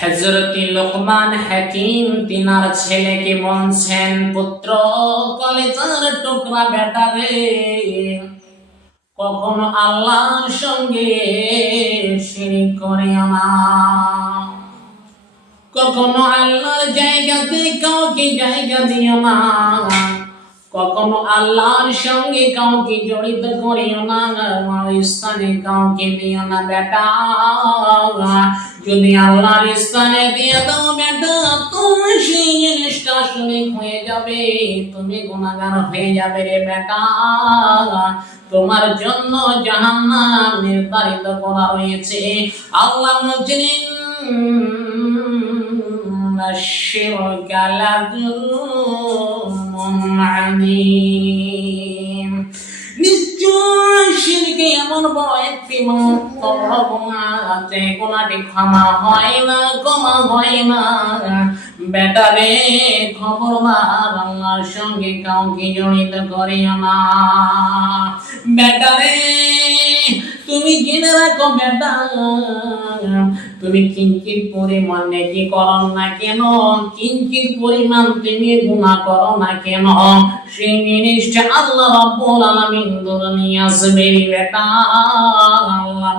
হজরতি লোকমান হাকিম, তিনার ছেলেকে বলছেন, পুত্র, কলেজার টুকরা বেটা রে, কখনো আল্লাহর সঙ্গে শিরিক করিও কখনো আল্লাহর জায়গাতে কাউকে জায়গা দিও না। কখনো আল্লাহর সঙ্গে কাউকে জড়িত করিও না। স্থানে কাউকে দিও না, বেটা। যদি আল্লাহর স্থানে দিয়ে দাও বেটা তুমি সেই জিনিসটা শরিক হয়ে যাবে তুমি গুণাগার হয়ে যাবে রে বেটা তোমার জন্য জাহান্নাম নির্ধারিত করা রয়েছে আল্লাহ বলছেন الشرك لظلم عظيم নিশ্চয় এমন বড় একটি বেটারে খবর আল্লাহর সঙ্গে কাউকে জড়িত করিও না। বেটারে তুমি জেনে রাখো বেটা তুমি কিঞ্চিত পরিমাণ নেকি করো না কেন? কিঞ্চিত পরিমাণ তুমি গুণা করো না কেন? সেই জিনিসটা আল্লাহ রাব্বুল আলামিন ধরে নিয়ে আসবে বেটা। আল্লাহ